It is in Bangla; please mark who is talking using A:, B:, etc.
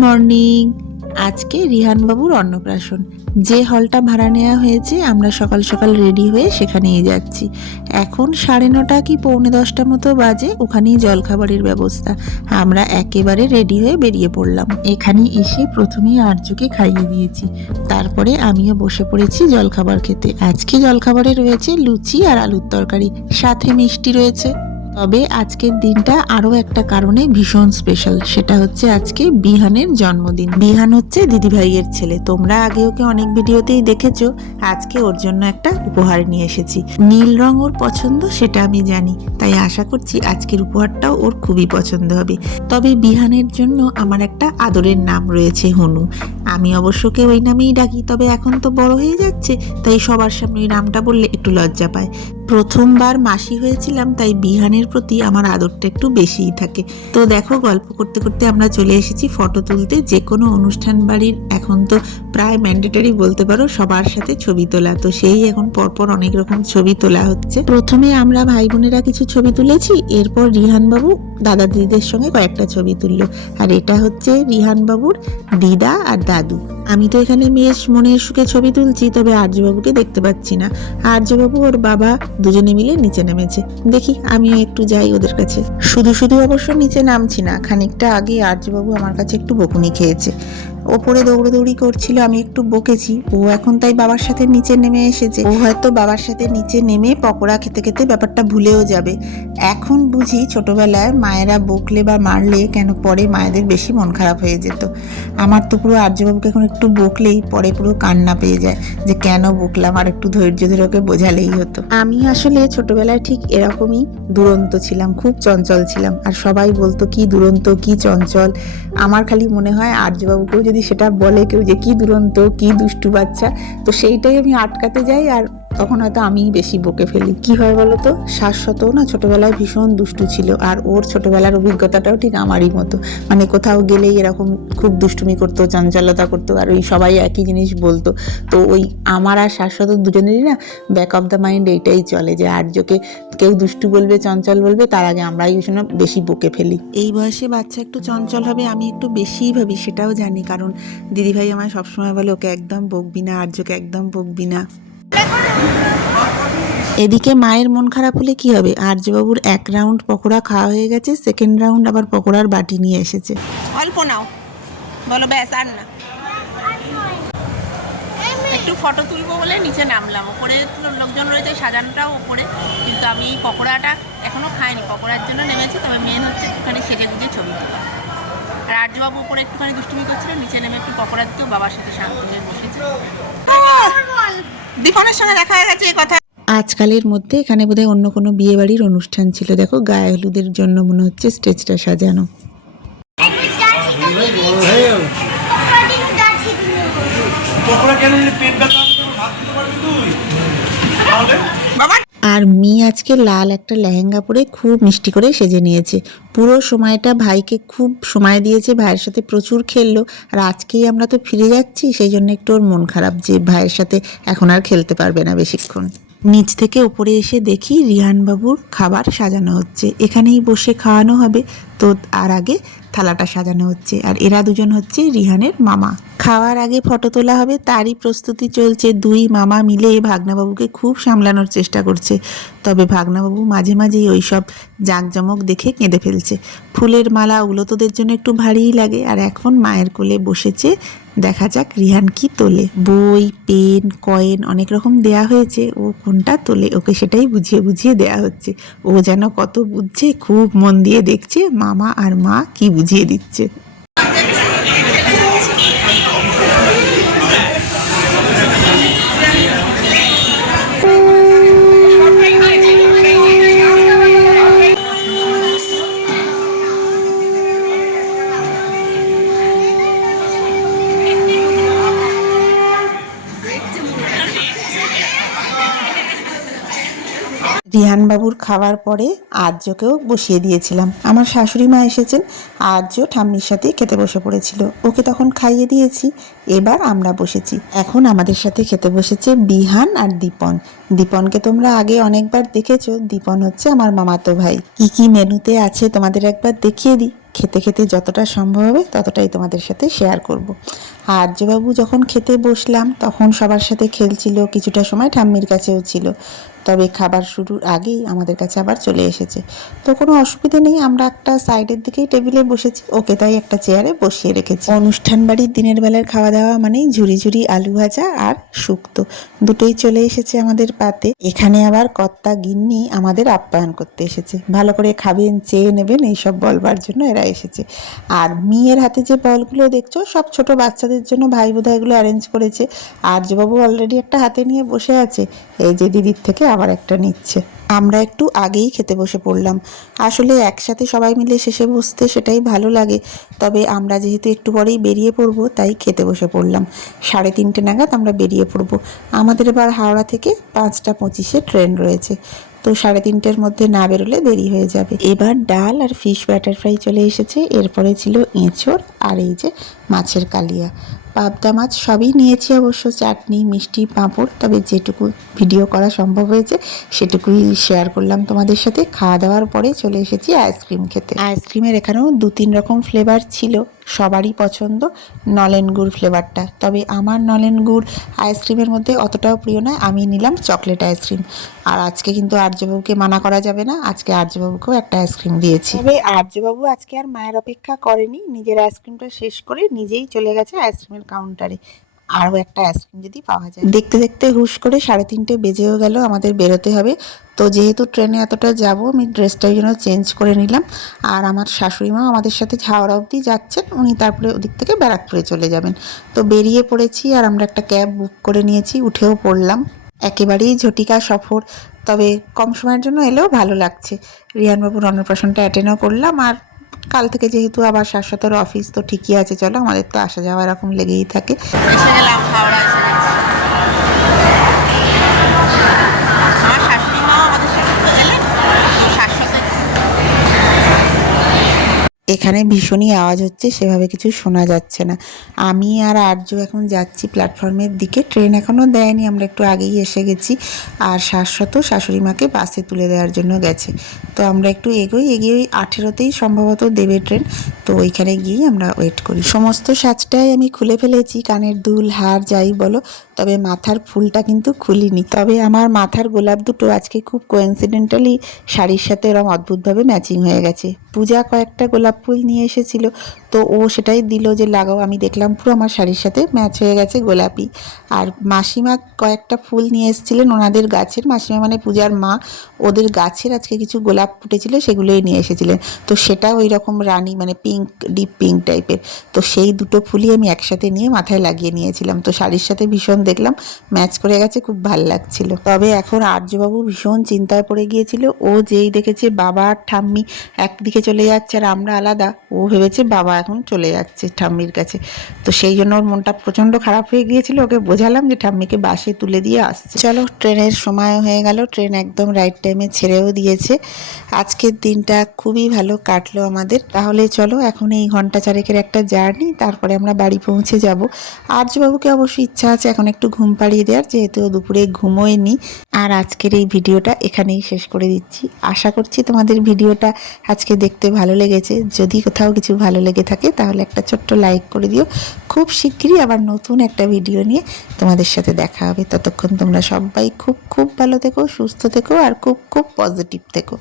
A: মর্নিং। আজকে রিহানবাবুর অন্নপ্রাশন। যে হলটা ভাড়া নেওয়া হয়েছে, আমরা সকাল সকাল রেডি হয়ে সেখানেই যাচ্ছি। এখন সাড়ে নটা কি পৌনে দশটা মতো বাজে, ওখানেই জলখাবারের ব্যবস্থা। আমরা একেবারে রেডি হয়ে বেরিয়ে পড়লাম। এখানে এসে প্রথমেই আর্যকে খাইয়ে দিয়েছি। তারপরে আমিও বসে পড়েছি জলখাবার খেতে। আজকে জলখাবারে রয়েছে লুচি আর আলুর তরকারি। সাথে মিষ্টি রয়েছে। তবে আজকের দিনটা আরও একটা কারণে ভীষণ স্পেশাল সেটা হচ্ছে আজকে বিহানের জন্মদিন। বিহান হচ্ছে দিদিভাইয়ের ছেলে। তোমরা আগে ওকে অনেক ভিডিওতেই দেখেছ, আজকে ওর জন্য একটা উপহার নিয়ে এসেছি। নীল রং ওর পছন্দ, সেটা আমি জানি, তাই আশা করছি আজকের উপহারটাও ওর খুবই পছন্দ হবে। তবে বিহানের জন্য আমার একটা আদরের নাম রয়েছে হনু। আমি অবশ্য ওকে ওই নামেই ডাকি, তবে এখন তো বড় হয়ে যাচ্ছে, তাই সবার সামনে ওই নামটা বললে একটু লজ্জা পায়। প্রথমবার মাসি হয়েছিলাম, তাই বিহানের প্রতি আমার আদরটা একটু বেশিই থাকে। তো দেখো, গল্প করতে করতে আমরা চলে এসেছি ফটো তুলতে। যে কোনো অনুষ্ঠান বাড়ির এখন তো প্রায় ম্যান্ডেটারি বলতে পারো, সবার সাথে ছবি তোলা। তো সেই এখন পরপর অনেক রকম ছবি তোলা হচ্ছে। প্রথমে আমরা ভাই বোনেরা কিছু ছবি তুলেছি, এরপর রিহান বাবু দাদা দিদিদের সঙ্গে কয়েকটা ছবি তুললো। আর এটা হচ্ছে রিহান বাবুর দিদা আর দাদু। আমি তো এখানে বেশ মনের সুখে ছবি তুলছি, তবে আর্যবাবুকে দেখতে পাচ্ছি না। আর্যবাবু ওর বাবা দুজনে মিলে নিচে নেমেছে। দেখি, আমিও একটু যাই ওদের কাছে। শুধু শুধু অবশ্য নিচে নামছি না। খানিকটা আগে আর্যবাবু আমার কাছে একটু বকুনি খেয়েছে। ওপরে দৌড়দৌড়ি করছিল, আমি একটু বকেছি। ও এখন তাই বাবার সাথে নিচে নেমে এসেছে। ও হয়তো বাবার সাথে নিচে নেমে পকোড়া খেতে খেতে ব্যাপারটা ভুলেও যাবে। এখন বুঝি ছোটবেলায় মায়েরা বকলে বা মারলে কেন পরে মায়েদের বেশি মন খারাপ হয়ে যেত। আমার তো পুরো আর্যবাবুকে এখন একটু বকলেই পরে পুরো কান্না পেয়ে যায় যে কেন বকলাম, আর একটু ধৈর্য ধরে ওকে বোঝালেই হতো। আমি আসলে ছোটবেলায় ঠিক এরকমই দুরন্ত ছিলাম, খুব চঞ্চল ছিলাম। আর সবাই বলতো, কি দুরন্ত, কি চঞ্চল। আমার খালি মনে হয় আর্যবাবুকেও যদি সেটা বলে কেউ যে কি দুরন্ত, কি দুষ্টু বাচ্চা। তো সেইটাই আমি আটকাতে যাই আর তখন হয়তো আমিই বেশি বকে ফেলি। কি হয় বলো তো? না ছোটবেলায় ভীষণ দুষ্টু ছিল, আর ওর ছোটবেলার অভিজ্ঞতাটাও ঠিক আমারই মতো। মানে কোথাও গেলেই এরকম খুব দুষ্টুমি করতো চঞ্চলতা করতো, আর ওই সবাই একই জিনিস বলতো। তো ওই আমার আর শাশ্বত দুজনেরই না ব্যাক অফ দ্য মাইন্ড এইটাই চলে যে আর্যকে কেউ দুষ্টু বলবে, চঞ্চল বলবে, তার আগে আমরাই ওই সময় বেশি বকে ফেলি। এই বয়সে বাচ্চা একটু চঞ্চল হবে, আমি একটু বেশিই ভাবি, সেটাও জানি। কারণ দিদিভাই আমায় সবসময় বলে, ওকে একদম বকবি না, আর্যকে একদম বকবি না। এদিকে মায়ের মন খারাপ হলে কি হবে? আর্যবাবুর এক রাউন্ড পকোড়া খাওয়া হয়ে গেছে সেকেন্ড রাউন্ড আবার পকোড়ার বাটি নিয়ে এসেছে।
B: অল্প নাও। বলো ব্যাস আর না। একটু ফটো তুলবো বলে নিচে নামলাম। ওপরে লোকজন রয়েছে সাজানোটাও ওপরে। কিন্তু আমি পকোড়াটা এখনও খাইনি। পকোড়ার জন্য নেমেছি তবে মেন হচ্ছে একটুখানি সেজে গুজে ছবি তোলা। আর আর্যবাবু উপরে একটুখানি দুষ্টুমি করছিল নিচে নেমে একটু পকোড়া দিতেও বাবার সাথে শান্ত হয়ে বসেছে। দীপনের সঙ্গে দেখা হয়ে গেছে এই কথা।
A: আজকালের মধ্যে এখানে বোধহয় অন্য কোনো বিয়ে বাড়ির অনুষ্ঠান ছিল। দেখো গায়ে হলুদের জন্য মনে হচ্ছে স্টেজটা সাজানো।
B: বাবা
A: আর মি আজকে লাল একটা লেহেঙ্গা পরে খুব মিষ্টি করে সেজে নিয়েছে। পুরো সময়টা ভাইকে খুব সময় দিয়েছে, ভাইয়ের সাথে প্রচুর খেললো। আর আজকেই আমরা তো ফিরে যাচ্ছি, সেই জন্য একটু ওর মন খারাপ যে ভাইয়ের সাথে এখন আর খেলতে পারবে না বেশিক্ষণ। নিচ থেকে ওপরে এসে দেখি রিহান বাবুর খাবার সাজানো হচ্ছে। এখানেই বসে খাওয়ানো হবে। তো আর আগে থালাটা সাজানো হচ্ছে। আর এরা দুজন হচ্ছে রিহানের মামা। খাওয়ার আগে ফটো তোলা হবে, তারই প্রস্তুতি চলছে। দুই মামা মিলে ভাগনাবাবুকে খুব সামলানোর চেষ্টা করছে। তবে ভাগনাবাবু মাঝে মাঝেই ওই সব জাঁকজমক দেখে কেঁদে ফেলছে। ফুলের মালা ওগুলো তোদের জন্য একটু ভারীই লাগে, আর এখন মায়ের কোলে বসেছে। দেখা যাক রিহান কি তোলে। বই, পেন, কয়েন অনেক রকম দেয়া হয়েছে। ও কোনটা তোলে, ওকে সেটাই বুঝিয়ে বুঝিয়ে দেয়া হচ্ছে। ও যেন কত বুঝছে, খুব মন দিয়ে দেখছে মামা আর মা কি বুঝিয়ে দিচ্ছে রিহান বাবুর খাওয়ার পরে আর্যকেও বসিয়ে দিয়েছিলাম। আমার শাশুড়ি মা এসেছেন। আর্য ঠাম্মির সাথে খেতে বসে পড়েছিল। ওকে তখন খাইয়ে দিয়েছি। এবার আমরা বসেছি। এখন আমাদের সাথে খেতে বসেছে বিহান আর দীপন। দীপনকে তোমরা আগে অনেকবার দেখেছ। দীপন হচ্ছে আমার মামাতো ভাই। কি কি মেনুতে আছে তোমাদের একবার দেখিয়ে দিই। খেতে খেতে যতটা সম্ভব হবে ততটাই তোমাদের সাথে শেয়ার করব। আর বাবু যখন খেতে বসলাম, তখন সবার সাথে খেলছিল, কিছুটা সময় ঠাম্মির কাছেও ছিল। তবে খাবার শুরুর আগেই আমাদের কাছে আবার চলে এসেছে। তো কোনো অসুবিধে নেই, আমরা একটা সাইডের দিকেই টেবিলে বসেছি, ওকে তাই একটা চেয়ারে বসিয়ে রেখেছি। অনুষ্ঠান বাড়ির দিনের বেলার খাওয়া দাওয়া মানেই ঝুরি ঝুরি আলু ভাজা আর শুক্তো। দুটোই চলে এসেছে আমাদের পাতে। এখানে আবার কর্তা গিন্নি আমাদের আপ্যায়ন করতে এসেছে। ভালো করে খাবেন, চেয়ে নেবেন, এইসব বলবার জন্য এরা এসেছে। আর মেয়ের হাতে যে বলগুলো দেখছ, সব ছোট বাচ্চাদের জন্য ভাই বোধহয় এগুলো অ্যারেঞ্জ করেছে। আর বাবু অলরেডি একটা হাতে নিয়ে বসে আছে। এই যে দিদির থেকে আবার একটা নিচ্ছে। আমরা একটু আগেই খেতে বসে পড়লাম। আসলে একসাথে সবাই মিলে শেষে বসতে সেটাই ভালো লাগে। তবে আমরা যেহেতু একটু পরেই বেরিয়ে পড়ব, তাই খেতে বসে পড়লাম। সাড়ে তিনটে নাগাদ আমরা বেরিয়ে পড়ব। আমাদের এবার হাওড়া থেকে পাঁচটা পঁচিশে ট্রেন রয়েছে। তো সাড়ে তিনটের মধ্যে না বেরোলে দেরি হয়ে যাবে। এবার ডাল আর ফিশ ব্যাটার ফ্রাই চলে এসেছে। এরপরে ছিল এঁচড় আর এই যে মাছের কালিয়া। পাবদা মাছ সবই নিয়েছি অবশ্য, চাটনি, মিষ্টি, পাঁপড়, তবে যেটুকু ভিডিও করা সম্ভব হয়েছে, সেটুকুই শেয়ার করলাম তোমাদের সাথে। খাওয়া দাওয়ার পরে চলে এসেছি আইসক্রিম খেতে। আইসক্রিমের এখানেও দু তিন রকম ফ্লেভার ছিল। সবারই পছন্দ নলেন গুড় ফ্লেভারটা। তবে আমার নলেন গুড় আইসক্রিমের মধ্যে অতটাও প্রিয় নয়, আমি নিলাম চকলেট আইসক্রিম। আর আজকে কিন্তু আর্যবাবুকে মানা করা যাবে না, আজকে আর্যবাবুকেও একটা আইসক্রিম দিয়েছি। তবে আর্যবাবু আজকে আর মায়ের অপেক্ষা করেনি, নিজের আইসক্রিমটা শেষ করে নিজেই চলে গেছে আইসক্রিমের কাউন্টারে আরও একটা আইসক্রিম যদি পাওয়া যায়। দেখতে দেখতে হুশ করে সাড়ে তিনটে বেজেও গেল, আমাদের বেরোতে হবে। তো যেহেতু ট্রেনে এতটা যাব, আমি ড্রেসটা ওই জন্য চেঞ্জ করে নিলাম। আর আমার শাশুড়ি মাও আমাদের সাথে হাওড়া অবধি যাচ্ছেন, উনি তারপরে ওদিক থেকে ব্যারাকপুরে চলে যাবেন। তো বেরিয়ে পড়েছি আর আমরা একটা ক্যাব বুক করে নিয়েছি, উঠেও পড়লাম। একেবারেই ঝটিকা সফর, তবে কম সময়ের জন্য এলেও ভালো লাগছে। রিয়ানবাবুর অন্নপ্রাশনটা অ্যাটেন্ডও করলাম আর কাল থেকে যেহেতু আবার শাশ্বতর অফিস তো ঠিকই আছে, চলো আমাদের তো আসা যাওয়া এরকম লেগেই থাকে।
B: এসে গেলাম
A: এখানে ভীষণই আওয়াজ হচ্ছে, সেভাবে কিছু শোনা যাচ্ছে না। আমি আর আর্য এখন যাচ্ছি প্ল্যাটফর্মের দিকে। ট্রেন এখনও দেয়নি, আমরা একটু আগেই এসে গেছি। আর শাশ্বত শাশুড়ি মাকে বাসে তুলে দেওয়ার জন্য গেছে। তো আমরা একটু এগোই, এগিয়ে ওই আঠেরোতেই সম্ভবত দেবে ট্রেন। তো ওইখানে গিয়েই আমরা ওয়েট করি। সমস্ত সাজটাই আমি খুলে ফেলেছি, কানের দুল, হার, যাই বলো। তবে মাথার ফুলটা কিন্তু খুলিনি। তবে আমার মাথার গোলাপ দুটো আজকে খুব কোয়েন্সিডেন্টালি শাড়ির সাথে এরকম অদ্ভুতভাবে ম্যাচিং হয়ে গেছে। পূজা কয়েকটা গোলাপ ফুল নিয়ে এসেছিল। তো ও সেটাই দিল যে, লাগাও। আমি দেখলাম পুরো আমার শাড়ির সাথে ম্যাচ হয়ে গেছে গোলাপি। আর মাসিমা কয়েকটা ফুল নিয়ে এসেছিলেন ওনাদের গাছের। মাসিমা মানে পূজার মা, ওদের গাছের আজকে কিছু গোলাপ ফুটেছিল, সেগুলোই নিয়ে এসেছিলেন। তো সেটা ওই রকম রানী মানে পিঙ্ক, ডিপ পিঙ্ক টাইপের। তো সেই দুটো ফুলই আমি একসাথে নিয়ে মাথায় লাগিয়ে নিয়েছিলাম। তো শাড়ির সাথে ভীষণ দেখলাম, ম্যাচ করে গেছে, খুব ভালো লাগছিল। তবে এখন আর্যবাবু ভীষণ চিন্তায় পড়ে গিয়েছিল। ও যেই দেখেছে, বাবা আর ঠাম্মি একদিকে চলে যাচ্ছে আর আমরা আলাদা ও ভেবেছে বাবা এখন চলে যাচ্ছে ঠাম্মির কাছে। তো সেই জন্য ওর মনটা প্রচণ্ড খারাপ হয়ে গিয়েছিল। ওকে বোঝালাম যে ঠাম্মিকে বাসে তুলে দিয়ে আসছে। চলো, ট্রেনের সময় হয়ে গেল। ট্রেন একদম রাইট টাইমে ছেড়েও দিয়েছে। আজকের দিনটা খুবই ভালো কাটলো আমাদের। তাহলে চলো, এখন এই ঘণ্টা চারেকের একটা জার্নি তারপরে আমরা বাড়ি পৌঁছে যাব। আর্যবাবুকে অবশ্যই ইচ্ছা আছে এখন একটু ঘুম পাড়িয়ে দেওয়ার, যেহেতু দুপুরে ঘুমোয়নি। আর আজকের এই ভিডিওটা এখানেই শেষ করে দিচ্ছি। আশা করছি তোমাদের ভিডিওটা আজকে দেখতে ভালো লেগেছে। যদি কোথাও কিছু ভালো লেগে থাকে, তাহলে একটা ছোট্ট লাইক করে দিও। খুব শিগগিরই আবার নতুন একটা ভিডিও নিয়ে তোমাদের সাথে দেখা হবে। ততক্ষণ তোমরা সবাই খুব খুব ভালো থেকো, সুস্থ থেকো, আর খুব খুব পজিটিভ থেকো।